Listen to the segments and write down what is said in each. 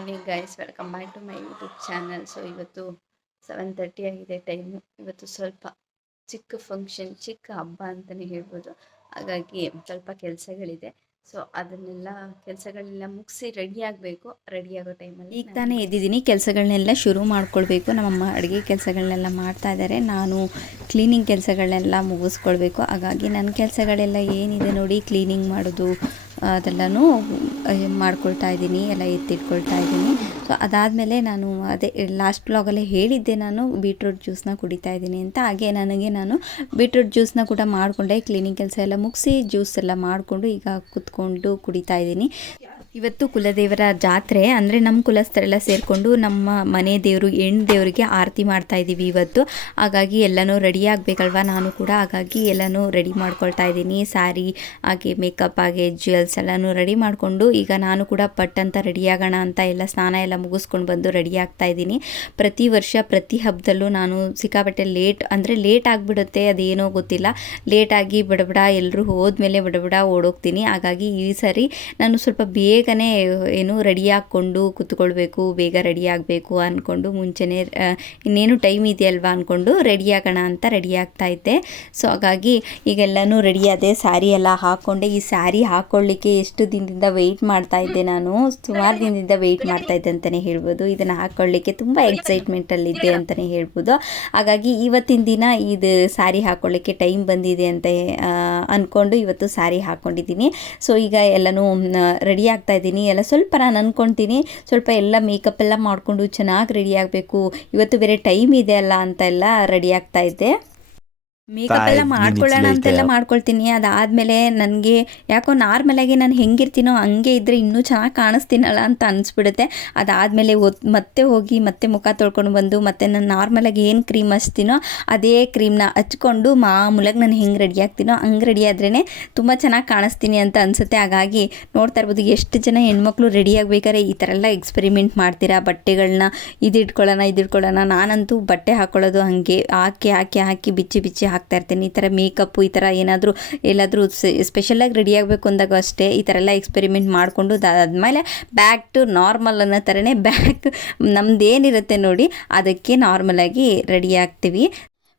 Morning guys, welcome back to my YouTube channel. So ಇವತ್ತು 7:30 ಆಗಿದೆ time. ಇವತ್ತು ಸ್ವಲ್ಪ ಚಿಕ್ಕ ಫಂಕ್ಷನ್, ಚಿಕ್ಕ ಹಬ್ಬ ಅಂತಲೇ ಹೇಳ್ಬೋದು. ಹಾಗಾಗಿ ಸ್ವಲ್ಪ ಕೆಲಸಗಳಿದೆ. ಸೊ ಕೆಲಸಗಳನ್ನೆಲ್ಲ ಮುಗಿಸಿ ರೆಡಿ ಆಗಬೇಕು. ರೆಡಿ ಆಗೋ ಟೈಮಲ್ಲಿ ಈಗ ತಾನೇ ಎದ್ದಿದ್ದೀನಿ, ಕೆಲಸಗಳನ್ನೆಲ್ಲ ಶುರು ಮಾಡ್ಕೊಳ್ಬೇಕು. ನಮ್ಮಮ್ಮ ಅಡುಗೆ ಕೆಲಸಗಳನ್ನೆಲ್ಲ ಮಾಡ್ತಾ ಇದ್ದಾರೆ, ನಾನು ಕ್ಲೀನಿಂಗ್ ಕೆಲಸಗಳನ್ನೆಲ್ಲ ಮುಗಿಸ್ಕೊಳ್ಬೇಕು. ಹಾಗಾಗಿ ನನ್ನ ಕೆಲಸಗಳೆಲ್ಲ ಏನಿದೆ ನೋಡಿ, ಕ್ಲೀನಿಂಗ್ ಮಾಡೋದು ಅದೆಲ್ಲನೂ ಮಾಡ್ಕೊಳ್ತಾ ಇದ್ದೀನಿ, ಎಲ್ಲ ಎತ್ತಿಟ್ಕೊಳ್ತಾ ಇದ್ದೀನಿ. ಸೊ ಅದಾದಮೇಲೆ ನಾನು ಅದೇ ಲಾಸ್ಟ್ ಬ್ಲಾಗಲ್ಲೇ ಹೇಳಿದ್ದೆ, ನಾನು ಬೀಟ್ರೂಟ್ ಜ್ಯೂಸನ್ನ ಕುಡಿತಾ ಇದ್ದೀನಿ ಅಂತ. ಹಾಗೆ ನಾನು ಬೀಟ್ರೂಟ್ ಜ್ಯೂಸನ್ನ ಕೂಡ ಮಾಡಿಕೊಂಡೆ, ಕ್ಲೀನಿಂಗ್ ಕೆಲಸ ಎಲ್ಲ ಮುಗಿಸಿ ಜ್ಯೂಸ್ ಎಲ್ಲ ಮಾಡಿಕೊಂಡು ಈಗ ಕುತ್ಕೊಂಡು ಕುಡಿತಾ ಇದ್ದೀನಿ. ಇವತ್ತು ಕುಲದೇವರ ಜಾತ್ರೆ, ಅಂದರೆ ನಮ್ಮ ಕುಲಸ್ಥರೆಲ್ಲ ಸೇರಿಕೊಂಡು ನಮ್ಮ ಮನೆ ದೇವರು, ಹೆಣ್ಣು ದೇವರಿಗೆ ಆರತಿ ಮಾಡ್ತಾ ಇದ್ದೀವಿ ಇವತ್ತು. ಹಾಗಾಗಿ ಎಲ್ಲನೂ ರೆಡಿ ಆಗಬೇಕಲ್ವ, ನಾನು ಕೂಡ ಹಾಗಾಗಿ ಎಲ್ಲನೂ ರೆಡಿ ಮಾಡ್ಕೊಳ್ತಾ ಇದ್ದೀನಿ. ಸ್ಯಾರಿ ಹಾಗೆ ಮೇಕಪ್ ಹಾಗೆ ಜ್ಯುವೆಲ್ಸ್ ಎಲ್ಲನೂ ರೆಡಿ ಮಾಡಿಕೊಂಡು ಈಗ ನಾನು ಕೂಡ ಪಟ್ ಅಂತ ರೆಡಿ ಆಗೋಣ ಅಂತ ಎಲ್ಲ ಸ್ನಾನ ಎಲ್ಲ ಮುಗಿಸ್ಕೊಂಡು ಬಂದು ರೆಡಿ ಆಗ್ತಾ ಇದ್ದೀನಿ. ಪ್ರತಿ ವರ್ಷ ಪ್ರತಿ ಹಬ್ಬದಲ್ಲೂ ನಾನು ಸಿಕ್ಕಾಪಟ್ಟೆ ಲೇಟ್ ಆಗಿಬಿಡುತ್ತೆ, ಅದೇನೋ ಗೊತ್ತಿಲ್ಲ. ಲೇಟಾಗಿ ಬಡಬಡ ಎಲ್ಲರೂ ಹೋದ್ಮೇಲೆ ಬಡಬಡ ಓಡೋಗ್ತೀನಿ. ಹಾಗಾಗಿ ಈ ಸರಿ ನಾನು ಸ್ವಲ್ಪ ಬೇಗನೆ ರೆಡಿ ಹಾಕ್ಕೊಂಡು ಕೂತ್ಕೊಳ್ಬೇಕು, ಬೇಗ ರೆಡಿ ಆಗಬೇಕು ಅಂದ್ಕೊಂಡು ಮುಂಚೆನೇ ಇನ್ನೇನು ಟೈಮ್ ಇದೆಯಲ್ವಾ ಅಂದ್ಕೊಂಡು ರೆಡಿ ಆಗೋಣ ಅಂತ ರೆಡಿ ಆಗ್ತಾ ಇದ್ದೆ. ಸೊ ಹಾಗಾಗಿ ಈಗೆಲ್ಲನೂ ರೆಡಿ ಆದೆ, ಸ್ಯಾರಿ ಎಲ್ಲ ಹಾಕ್ಕೊಂಡೆ. ಈ ಸ್ಯಾರಿ ಹಾಕ್ಕೊಳ್ಳಿಕ್ಕೆ ಎಷ್ಟು ದಿನದಿಂದ ವೆಯ್ಟ್ ಮಾಡ್ತಾ ಇದ್ದೆ, ನಾನು ಸುಮಾರು ದಿನದಿಂದ ವೆಯ್ಟ್ ಮಾಡ್ತಾ ಇದ್ದೆ ಅಂತಲೇ ಹೇಳ್ಬೋದು. ಇದನ್ನು ಹಾಕ್ಕೊಳ್ಳಿಕ್ಕೆ ತುಂಬ ಎಕ್ಸೈಟ್ಮೆಂಟಲ್ಲಿದ್ದೆ ಅಂತಲೇ ಹೇಳ್ಬೋದು. ಹಾಗಾಗಿ ಇವತ್ತಿನ ದಿನ ಇದು ಸ್ಯಾರಿ ಹಾಕ್ಕೊಳ್ಳಿಕ್ಕೆ ಟೈಮ್ ಬಂದಿದೆ ಅಂತ ಅಂದ್ಕೊಂಡು ಇವತ್ತು ಸ್ಯಾರಿ ಹಾಕ್ಕೊಂಡಿದ್ದೀನಿ. ಸೊ ಈಗ ಎಲ್ಲನೂ ರೆಡಿ ಆಗ್ತಾ ಇದ್ದೀನಿ. ಎಲ್ಲ ಸ್ವಲ್ಪ ನಾನು ಅಂದ್ಕೊಳ್ತೀನಿ, ಸ್ವಲ್ಪ ಎಲ್ಲ ಮೇಕಪ್ ಎಲ್ಲ ಮಾಡಿಕೊಂಡು ಚೆನ್ನಾಗಿ ರೆಡಿ ಆಗಬೇಕು, ಇವತ್ತು ಬೇರೆ ಟೈಮ್ ಇದೆ ಅಲ್ಲ ಅಂತೆಲ್ಲ ರೆಡಿ ಆಗ್ತಾ ಇದ್ದೆ. ಮೇಕಪ್ ಎಲ್ಲ ಮಾಡ್ಕೊಳ್ಳೋಣ ಅಂತೆಲ್ಲ ಮಾಡ್ಕೊಳ್ತೀನಿ. ಅದಾದಮೇಲೆ ನನಗೆ ಯಾಕೋ ನಾರ್ಮಲಾಗಿ ನಾನು ಹೆಂಗಿರ್ತೀನೋ ಹಂಗೆ ಇದ್ದರೆ ಇನ್ನೂ ಚೆನ್ನಾಗಿ ಕಾಣಿಸ್ತೀನಲ್ಲ ಅಂತ ಅನಿಸ್ಬಿಡುತ್ತೆ. ಅದಾದಮೇಲೆ ಮತ್ತೆ ಹೋಗಿ ಮತ್ತೆ ಮುಖ ತೊಳ್ಕೊಂಡು ಬಂದು ಮತ್ತೆ ನಾನು ನಾರ್ಮಲಾಗಿ ಏನು ಕ್ರೀಮ್ ಹಚ್ತೀನೋ ಅದೇ ಕ್ರೀಮ್ನ ಹಚ್ಕೊಂಡು ಮಾಮೂಲಾಗಿ ನಾನು ಹೆಂಗೆ ರೆಡಿ ಆಗ್ತೀನೋ ಹಂಗೆ ರೆಡಿ ಆದ್ರೇ ತುಂಬ ಚೆನ್ನಾಗಿ ಕಾಣಿಸ್ತೀನಿ ಅಂತ ಅನಿಸುತ್ತೆ. ಹಾಗಾಗಿ ನೋಡ್ತಾ ಇರ್ಬೋದು ಎಷ್ಟು ಜನ ಹೆಣ್ಮಕ್ಳು ರೆಡಿ ಆಗಬೇಕಾದ್ರೆ ಈ ಥರ ಎಲ್ಲ ಎಕ್ಸ್ಪೆರಿಮೆಂಟ್ ಮಾಡ್ತೀರಾ, ಬಟ್ಟೆಗಳನ್ನ ಇದಿಟ್ಕೊಳ್ಳೋಣ. ನಾನಂತೂ ಬಟ್ಟೆ ಹಾಕ್ಕೊಳ್ಳೋದು ಹಾಗೆ ಹಾಕಿ ಬಿಚ್ಚಿ ಹಾಕ್ತಾ ಇರ್ತೀನಿ. ಈ ಥರ ಮೇಕಪ್ಪು ಈ ಥರ ಎಲ್ಲಾದರೂ ಸ್ಪೆಷಲಾಗಿ ರೆಡಿ ಆಗಬೇಕು ಅಂದಾಗ ಅಷ್ಟೇ ಈ ಥರ ಎಲ್ಲ ಎಕ್ಸ್ಪೆರಿಮೆಂಟ್ ಮಾಡಿಕೊಂಡು ಅದಾದಮೇಲೆ ಬ್ಯಾಕ್ ಟು ನಾರ್ಮಲ್ ಅನ್ನೋ ಥರನೇ ನಮ್ಮದೇನಿರುತ್ತೆ ನೋಡಿ ಅದಕ್ಕೆ ನಾರ್ಮಲಾಗಿ ರೆಡಿ ಆಗ್ತೀವಿ.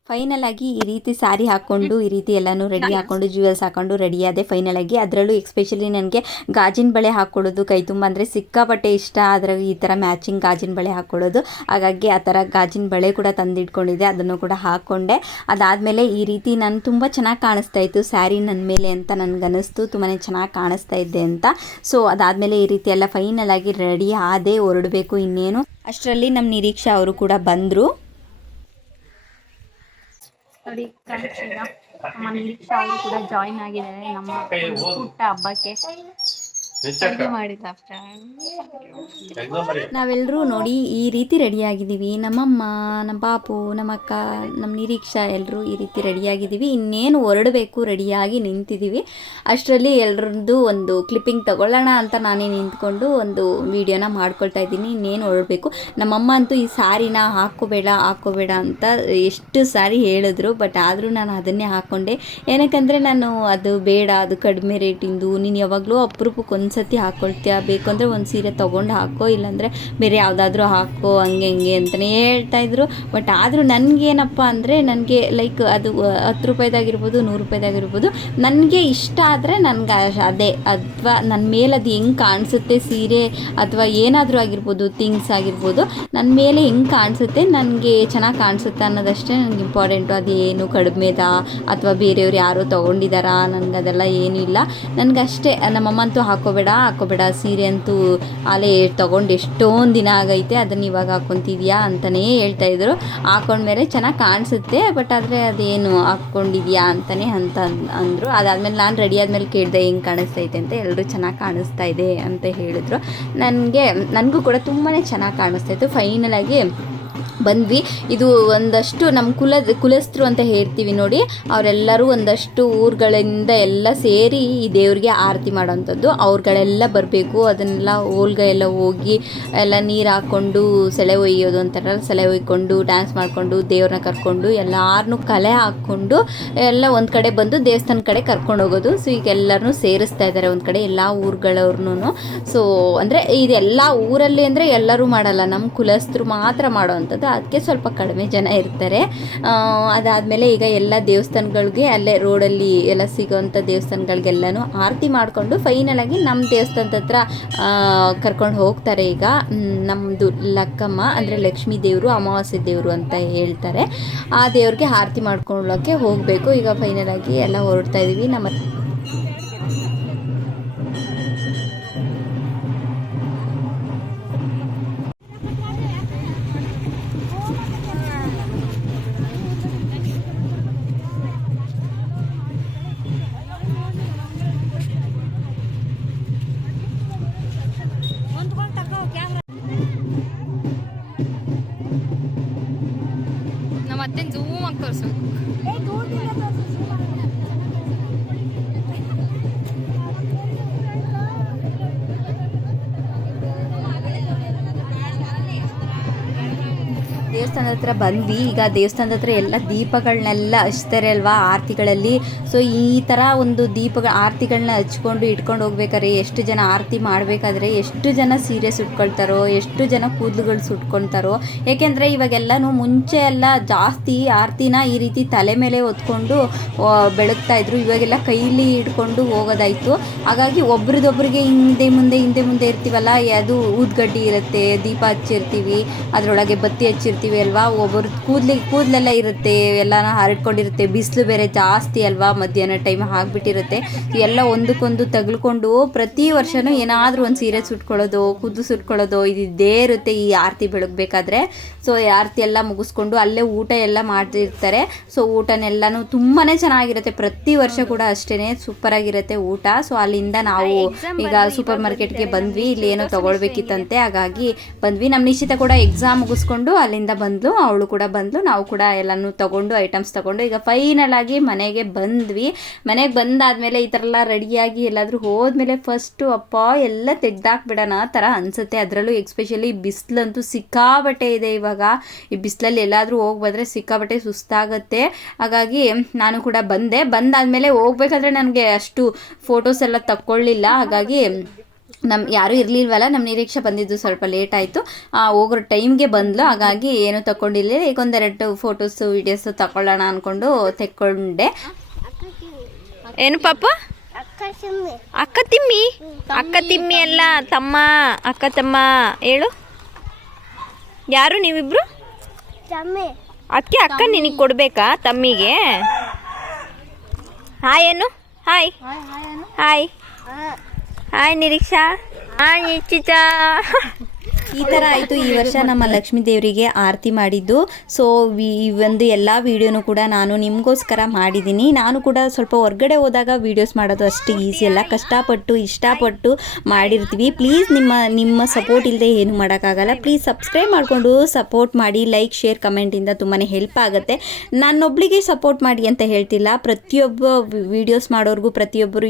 ಫೈನಲ್ ಆಗಿ ಈ ರೀತಿ ಸ್ಯಾರಿ ಹಾಕ್ಕೊಂಡು ಈ ರೀತಿ ಎಲ್ಲನೂ ರೆಡಿ ಹಾಕ್ಕೊಂಡು ಜ್ಯುವೆಲ್ಸ್ ಹಾಕ್ಕೊಂಡು ರೆಡಿ ಆದೆ ಫೈನಲಾಗಿ. ಅದರಲ್ಲೂ ಎಸ್ಪೆಷಲಿ ನನಗೆ ಗಾಜಿನ ಬಳೆ ಹಾಕ್ಕೊಳ್ಳೋದು ಕೈ ತುಂಬ ಅಂದರೆ ಸಿಕ್ಕಾಪಟ್ಟೆ ಇಷ್ಟ. ಅದ್ರಾಗ ಈ ಥರ ಮ್ಯಾಚಿಂಗ್ ಗಾಜಿನ ಬಳೆ ಹಾಕ್ಕೊಳ್ಳೋದು, ಹಾಗಾಗಿ ಆ ಥರ ಗಾಜಿನ ಬಳೆ ಕೂಡ ತಂದಿಟ್ಕೊಂಡಿದ್ದೆ, ಅದನ್ನು ಕೂಡ ಹಾಕ್ಕೊಂಡೆ. ಅದಾದಮೇಲೆ ಈ ರೀತಿ ನಾನು ತುಂಬ ಚೆನ್ನಾಗಿ ಕಾಣಿಸ್ತಾ ಇತ್ತು ಸ್ಯಾರಿ ನನ್ನ ಮೇಲೆ ಅಂತ ನನಗನ್ನಿಸ್ತು, ತುಂಬಾ ಚೆನ್ನಾಗಿ ಕಾಣಿಸ್ತಾ ಇದ್ದೆ ಅಂತ. ಸೊ ಅದಾದಮೇಲೆ ಈ ರೀತಿ ಎಲ್ಲ ಫೈನಲ್ ಆಗಿ ರೆಡಿ ಆದೆ, ಹೊರಡಬೇಕು ಇನ್ನೇನು. ಅಷ್ಟರಲ್ಲಿ ನಮ್ಮ ನಿರೀಕ್ಷಾ ಅವರು ಕೂಡ ಬಂದರು. ನೋಡಿ ಫ್ರೆಂಡ್ಸ್, ಈಗ ನಮ್ಮ ನಿರೀಕ್ಷಾ ಅವರು ಕೂಡ ಜಾಯಿನ್ ಆಗಿದ್ದಾರೆ ನಮ್ಮ ಪುಟ್ಟ ಹಬ್ಬಕ್ಕೆ. ನಾವೆಲ್ಲರೂ ನೋಡಿ ಈ ರೀತಿ ರೆಡಿಯಾಗಿದ್ದೀವಿ. ನಮ್ಮಮ್ಮ, ನಮ್ಮ ಪಾಪು, ನಮ್ಮ ಅಕ್ಕ, ನಮ್ಮ ನಿರೀಕ್ಷಾ ಎಲ್ಲರೂ ಈ ರೀತಿ ರೆಡಿಯಾಗಿದ್ದೀವಿ. ಇನ್ನೇನು ಹೊರಡಬೇಕು, ರೆಡಿಯಾಗಿ ನಿಂತಿದ್ದೀವಿ. ಅಷ್ಟರಲ್ಲಿ ಎಲ್ಲರದ್ದು ಒಂದು ಕ್ಲಿಪ್ಪಿಂಗ್ ತಗೊಳ್ಳೋಣ ಅಂತ ನಾನೇ ನಿಂತ್ಕೊಂಡು ಒಂದು ವಿಡಿಯೋನ ಮಾಡ್ಕೊಳ್ತಾ ಇದ್ದೀನಿ. ಇನ್ನೇನು ಹೊರಡಬೇಕು. ನಮ್ಮಮ್ಮ ಅಂತೂ ಈ ಸ್ಯಾರಿನ ಹಾಕ್ಕೋಬೇಡ ಅಂತ ಎಷ್ಟು ಸಾರಿ ಹೇಳಿದ್ರು, ಬಟ್ ಆದರೂ ನಾನು ಅದನ್ನೇ ಹಾಕ್ಕೊಂಡೆ. ಏನಕ್ಕಂದರೆ ನಾನು ಅದು ಬೇಡ, ಅದು ಕಡಿಮೆ ರೇಟಿಂದು, ನೀನು ಯಾವಾಗಲೂ ಅಪರೂಪಕ್ಕೆ ಒಂದ್ಸತಿ ಹಾಕ್ಕೊಳ್ತೀಯ, ಬೇಕು ಅಂದರೆ ಒಂದು ಸೀರೆ ತೊಗೊಂಡು ಹಾಕೋ, ಇಲ್ಲಾಂದರೆ ಬೇರೆ ಯಾವುದಾದ್ರೂ ಹಾಕೋ, ಹಂಗೆ ಅಂತಲೇ ಹೇಳ್ತಾಯಿದ್ರು. ಬಟ್ ಆದರೂ ನನಗೇನಪ್ಪ ಅಂದರೆ ನನಗೆ ಲೈಕ್ ಅದು 10 ರೂಪಾಯಿದಾಗಿರ್ಬೋದು 100 ರೂಪಾಯಿದಾಗಿರ್ಬೋದು, ನನಗೆ ಇಷ್ಟ ಆದರೆ ನನಗೆ ಅದೇ, ಅಥವಾ ನನ್ನ ಮೇಲೆ ಅದು ಹೆಂಗೆ ಕಾಣಿಸುತ್ತೆ ಸೀರೆ ಅಥವಾ ಏನಾದರೂ ಆಗಿರ್ಬೋದು, ಥಿಂಗ್ಸ್ ಆಗಿರ್ಬೋದು, ನನ್ನ ಮೇಲೆ ಹೆಂಗೆ ಕಾಣಿಸುತ್ತೆ, ನನಗೆ ಚೆನ್ನಾಗಿ ಕಾಣಿಸುತ್ತೆ ಅನ್ನೋದಷ್ಟೇ ನನಗೆ ಇಂಪಾರ್ಟೆಂಟು. ಅದೇನು ಕಡಿಮೆದಾ ಅಥವಾ ಬೇರೆಯವ್ರು ಯಾರೋ ತೊಗೊಂಡಿದ್ದಾರಾ, ನನಗೆ ಅದೆಲ್ಲ ಏನೂ ಇಲ್ಲ. ನನಗಷ್ಟೇ. ನಮ್ಮಮ್ಮಂತೂ ಹಾಕೋಬೇಡ ಸೀರೆ ಅಂತೂ ಅಲ್ಲೇ ತೊಗೊಂಡು ಎಷ್ಟೊಂದು ದಿನ ಆಗೈತೆ, ಅದನ್ನು ಇವಾಗ ಹಾಕ್ಕೊತಿದ್ಯಾ ಅಂತಲೇ ಹೇಳ್ತಾಯಿದ್ರು. ಹಾಕೊಂಡ್ಮೇಲೆ ಚೆನ್ನಾಗಿ ಕಾಣಿಸುತ್ತೆ, ಬಟ್ ಆದರೆ ಅದೇನು ಹಾಕ್ಕೊಂಡಿದ್ಯಾ ಅಂತಲೇ ಅಂದರು. ಅದಾದಮೇಲೆ ನಾನು ರೆಡಿ ಆದಮೇಲೆ ಕೇಳಿದೆ ಹೆಂಗೆ ಕಾಣಿಸ್ತೈತೆ ಅಂತ. ಎಲ್ಲರೂ ಚೆನ್ನಾಗಿ ಕಾಣಿಸ್ತಾ ಇದೆ ಅಂತ ಹೇಳಿದ್ರು. ನನಗೂ ಕೂಡ ತುಂಬಾ ಚೆನ್ನಾಗಿ ಕಾಣಿಸ್ತಾಯಿತ್ತು. ಫೈನಲಾಗಿ ಬಂದ್ವಿ. ಇದು ಒಂದಷ್ಟು ನಮ್ಮ ಕುಲಸ್ಥರು ಅಂತ ಹೇಳ್ತೀವಿ ನೋಡಿ, ಅವರೆಲ್ಲರೂ ಒಂದಷ್ಟು ಊರುಗಳಿಂದ ಎಲ್ಲ ಸೇರಿ ಈ ದೇವ್ರಿಗೆ ಆರತಿ ಮಾಡೋವಂಥದ್ದು. ಅವ್ರುಗಳೆಲ್ಲ ಬರಬೇಕು, ಅದನ್ನೆಲ್ಲ ಓಲ್ಗ ಎಲ್ಲ ಹೋಗಿ ಎಲ್ಲ ನೀರು ಹಾಕ್ಕೊಂಡು ಸೆಳೆ ಒಯ್ಯೋದು ಅಂತಾರಲ್ಲ, ಸೆಳೆ ಒಯ್ಕೊಂಡು ಡ್ಯಾನ್ಸ್ ಮಾಡಿಕೊಂಡು ದೇವ್ರನ್ನ ಕರ್ಕೊಂಡು ಎಲ್ಲರನ್ನೂ ಕಲೆ ಹಾಕ್ಕೊಂಡು ಎಲ್ಲ ಒಂದು ಕಡೆ ಬಂದು ದೇವಸ್ಥಾನ ಕಡೆ ಕರ್ಕೊಂಡು ಹೋಗೋದು. ಸೊ ಈಗ ಎಲ್ಲರನ್ನೂ ಸೇರಿಸ್ತಾ ಇದ್ದಾರೆ ಒಂದು ಕಡೆ, ಎಲ್ಲ ಊರುಗಳವ್ರನ್ನೂ. ಸೊ ಅಂದರೆ ಇದೆಲ್ಲ ಊರಲ್ಲಿ ಅಂದರೆ ಎಲ್ಲರೂ ಮಾಡಲ್ಲ, ನಮ್ಮ ಕುಲಸ್ಥರು ಮಾತ್ರ ಮಾಡೋವಂಥದ್ದು. ಅದಕ್ಕೆ ಸ್ವಲ್ಪ ಕಡಿಮೆ ಜನ ಇರ್ತಾರೆ. ಅದಾದಮೇಲೆ ಈಗ ಎಲ್ಲ ದೇವಸ್ಥಾನಗಳಿಗೆ ಅಲ್ಲೇ ರೋಡಲ್ಲಿ ಎಲ್ಲ ಸಿಗೋವಂಥ ದೇವಸ್ಥಾನಗಳಿಗೆಲ್ಲನೂ ಆರತಿ ಮಾಡಿಕೊಂಡು ಫೈನಲಾಗಿ ನಮ್ಮ ದೇವಸ್ಥಾನದ ಹತ್ರ ಕರ್ಕೊಂಡು ಹೋಗ್ತಾರೆ. ಈಗ ನಮ್ಮದು ಲಕ್ಕಮ್ಮ ಅಂದರೆ ಲಕ್ಷ್ಮೀ ದೇವರು, ಅಮಾವಾಸ್ಯೆ ದೇವರು ಅಂತ ಹೇಳ್ತಾರೆ. ಆ ದೇವ್ರಿಗೆ ಆರತಿ ಮಾಡ್ಕೊಳ್ಳೋಕ್ಕೆ ಹೋಗಬೇಕು. ಈಗ ಫೈನಲಾಗಿ ಎಲ್ಲ ಹೊರಡ್ತಾ ಇದ್ದೀವಿ. ನಮ್ಮ ಮತ್ತೆ ಝೂಮ್ ಆಗಿ ತೋರಿಸೋದು. ದೇವಸ್ಥಾನದ ಹತ್ರ ಬಂದ್ವಿ. ಈಗ ದೇವಸ್ಥಾನದ ಹತ್ರ ಎಲ್ಲ ದೀಪಗಳನ್ನೆಲ್ಲ ಹಚ್ತಾರೆ ಅಲ್ವಾ ಆರತಿಗಳಲ್ಲಿ. ಸೊ ಈ ಥರ ಒಂದು ಆರತಿಗಳನ್ನ ಹಚ್ಕೊಂಡು ಇಟ್ಕೊಂಡು ಹೋಗ್ಬೇಕಾದ್ರೆ ಎಷ್ಟು ಜನ ಆರತಿ ಮಾಡಬೇಕಾದ್ರೆ ಎಷ್ಟು ಜನ ಸೀರೆ ಸುಟ್ಕೊಳ್ತಾರೋ, ಎಷ್ಟು ಜನ ಕೂದಲುಗಳು ಸುಟ್ಕೊಳ್ತಾರೋ. ಏಕೆಂದರೆ ಇವಾಗೆಲ್ಲನೂ ಮುಂಚೆ ಎಲ್ಲ ಜಾಸ್ತಿ ಆರತಿನ ಈ ರೀತಿ ತಲೆ ಮೇಲೆ ಹೊತ್ಕೊಂಡು ಬೆಳಗ್ತಾ ಇದ್ರು, ಇವಾಗೆಲ್ಲ ಕೈಲಿ ಹಿಡ್ಕೊಂಡು ಹೋಗೋದಾಯಿತು. ಹಾಗಾಗಿ ಒಬ್ರದೊಬ್ರಿಗೆ ಹಿಂದೆ ಮುಂದೆ ಇರ್ತೀವಲ್ಲ, ಅದು ಊದ್ಗಡ್ಡಿ ಇರುತ್ತೆ, ದೀಪ ಹಚ್ಚಿರ್ತೀವಿ, ಅದರೊಳಗೆ ಬತ್ತಿ ಹಚ್ಚಿರ್ತೀವಿ ಅಲ್ವಾ. ಒಬ್ಬರು ಕೂದಲೆಲ್ಲ ಇರುತ್ತೆ, ಎಲ್ಲನ ಹರಡ್ಕೊಂಡಿರುತ್ತೆ, ಬಿಸಿಲು ಬೇರೆ ಜಾಸ್ತಿ ಅಲ್ವಾ, ಮಧ್ಯಾಹ್ನ ಟೈಮ್ ಆಗಿಬಿಟ್ಟಿರುತ್ತೆ. ಎಲ್ಲ ಒಂದಕ್ಕೊಂದು ತಗಲ್ಕೊಂಡು ಪ್ರತಿ ವರ್ಷವೂ ಏನಾದರೂ ಒಂದು ಸೀರೆ ಸುಟ್ಕೊಳ್ಳೋದು, ಕೂದಲು ಸುಟ್ಕೊಳ್ಳೋದು ಇದೇ ಇರುತ್ತೆ ಈ ಆರತಿ ಬೆಳಗಬೇಕಾದ್ರೆ. ಸೊ ಈ ಆರತಿ ಎಲ್ಲ ಮುಗಿಸ್ಕೊಂಡು ಅಲ್ಲೇ ಊಟ ಎಲ್ಲ ಮಾಡಿರ್ತಾರೆ. ಸೊ ಊಟನೆಲ್ಲನೂ ತುಂಬಾ ಚೆನ್ನಾಗಿರುತ್ತೆ, ಪ್ರತಿ ವರ್ಷ ಕೂಡ ಅಷ್ಟೇ ಸೂಪರಾಗಿರುತ್ತೆ ಊಟ. ಸೊ ಅಲ್ಲಿಂದ ನಾವು ಈಗ ಸೂಪರ್ ಮಾರ್ಕೆಟ್ಗೆ ಬಂದ್ವಿ, ಇಲ್ಲಿ ಏನೋ ತೊಗೊಳ್ಬೇಕಿತ್ತಂತೆ, ಹಾಗಾಗಿ ಬಂದ್ವಿ. ನಮ್ಮ ನಿಶ್ಚಿತ ಕೂಡ ಎಕ್ಸಾಮ್ ಮುಗಿಸ್ಕೊಂಡು ಅಲ್ಲಿಂದ ಬಂದ್ಲು, ಅವಳು ಕೂಡ ಬಂದ್ಲು, ನಾವು ಕೂಡ ಎಲ್ಲನೂ ತೊಗೊಂಡು ಐಟಮ್ಸ್ ತೊಗೊಂಡು ಈಗ ಫೈನಲ್ ಆಗಿ ಮನೆಗೆ ಬಂದ್ವಿ. ಮನೆಗೆ ಬಂದಾದ್ಮೇಲೆ ಈ ಥರ ಎಲ್ಲ ರೆಡಿಯಾಗಿ ಎಲ್ಲಾದರೂ ಹೋದ್ಮೇಲೆ ಫಸ್ಟು ಅಪ್ಪ ಎಲ್ಲ ತೆಗ್ದಾಕ್ಬಿಡೋಣ ಥರ ಅನಿಸುತ್ತೆ. ಅದರಲ್ಲೂ ಎಕ್ಸ್ಪೆಷಲಿ ಬಿಸಿಲಂತೂ ಸಿಕ್ಕಾಬಟ್ಟೆ ಇದೆ ಇವಾಗ. ಈ ಬಿಸಿಲಲ್ಲಿ ಎಲ್ಲಾದರೂ ಹೋಗಿ ಬಂದರೆ ಸಿಕ್ಕಾಬಟ್ಟೆ ಸುಸ್ತಾಗುತ್ತೆ. ಹಾಗಾಗಿ ನಾನು ಕೂಡ ಬಂದಾದ್ಮೇಲೆ ಹೋಗ್ಬೇಕಾದ್ರೆ ನನಗೆ ಅಷ್ಟು ಫೋಟೋಸ್ ಎಲ್ಲ ತಗೊಳ್ಳಿಲ್ಲ. ಹಾಗಾಗಿ ಯಾರೂ ಇರಲಿಲ್ವಲ್ಲ, ನಮ್ಮ ನಿರೀಕ್ಷೆ ಬಂದಿದ್ದು ಸ್ವಲ್ಪ ಲೇಟ್ ಆಯಿತು, ಹೋಗೋ ಟೈಮ್ಗೆ ಬಂದ್ಲು. ಹಾಗಾಗಿ ಏನೂ ತಗೊಂಡಿಲ್ಲ, ಈಗ ಒಂದೆರಡು ಫೋಟೋಸು ವೀಡಿಯೋಸು ತಗೊಳ್ಳೋಣ ಅಂದ್ಕೊಂಡು ತೆಕ್ಕೊಂಡೆ. ಏನು ಪಾಪ? ಅಕ್ಕ ತಿಮ್ಮಿ ಅಲ್ಲ, ತಮ್ಮ, ಅಕ್ಕ ತಮ್ಮ ಹೇಳು. ಯಾರು ನೀವಿಬ್ರು? ಅದಕ್ಕೆ ಅಕ್ಕ ನಿನಗೆ ಕೊಡ್ಬೇಕಾ ತಮ್ಮಿಗೆ? ಹಾಯ್ ಏನು? ಹಾಯ್ ಹಾಯ್ ನಿರೀಕ್ಷಾ, ಹಾಯ್ ನಿಶ್ಚಿತ. ಈ ಥರ ಆಯಿತು ಈ ವರ್ಷ ನಮ್ಮ ಲಕ್ಷ್ಮೀ ದೇವರಿಗೆ ಆರತಿ ಮಾಡಿದ್ದು. ಸೊ ಈ ಒಂದು ಎಲ್ಲ ವೀಡಿಯೋನು ಕೂಡ ನಾನು ನಿಮಗೋಸ್ಕರ ಮಾಡಿದ್ದೀನಿ. ನಾನು ಕೂಡ ಸ್ವಲ್ಪ ಹೊರಗಡೆ ಹೋದಾಗ ವೀಡಿಯೋಸ್ ಮಾಡೋದು ಅಷ್ಟು ಈಸಿ ಅಲ್ಲ, ಕಷ್ಟಪಟ್ಟು ಇಷ್ಟಪಟ್ಟು ಮಾಡಿರ್ತೀವಿ. ಪ್ಲೀಸ್ ನಿಮ್ಮ ಸಪೋರ್ಟ್ ಇಲ್ಲದೆ ಏನು ಮಾಡೋಕ್ಕಾಗಲ್ಲ. ಪ್ಲೀಸ್ ಸಬ್ಸ್ಕ್ರೈಬ್ ಮಾಡಿಕೊಂಡು ಸಪೋರ್ಟ್ ಮಾಡಿ, ಲೈಕ್ ಶೇರ್ ಕಮೆಂಟಿಂದ ತುಂಬಾ ಹೆಲ್ಪ್ ಆಗುತ್ತೆ. ನಾನೊಬ್ಳಿಗೆ ಸಪೋರ್ಟ್ ಮಾಡಿ ಅಂತ ಹೇಳ್ತಿಲ್ಲ, ಪ್ರತಿಯೊಬ್ಬ ವೀಡಿಯೋಸ್ ಮಾಡೋರಿಗೂ, ಪ್ರತಿಯೊಬ್ಬರು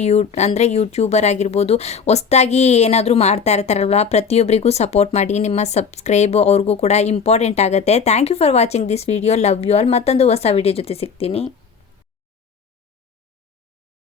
ಯೂಟ್ಯೂಬರ್ ಆಗಿರ್ಬೋದು, ಹೊಸದಾಗಿ ಏನಾದರೂ ಮಾಡ್ತಾ ಇರ್ತಾರಲ್ವ, ಪ್ರತಿಯೊಬ್ಬರಿಗೂ ಸಪೋರ್ಟ್ ಮಾಡಿ. ನಿಮ್ಮ ಸಬ್ಸ್ಕ್ರೈಬ್ ಅವ್ರಿಗೂ ಕೂಡ ಇಂಪಾರ್ಟೆಂಟ್ ಆಗುತ್ತೆ. Thank you for watching this video. Love you all. ಮತ್ತೊಂದು ಹೊಸ ವಿಡಿಯೋ ಜೊತೆ ಸಿಗ್ತೀನಿ.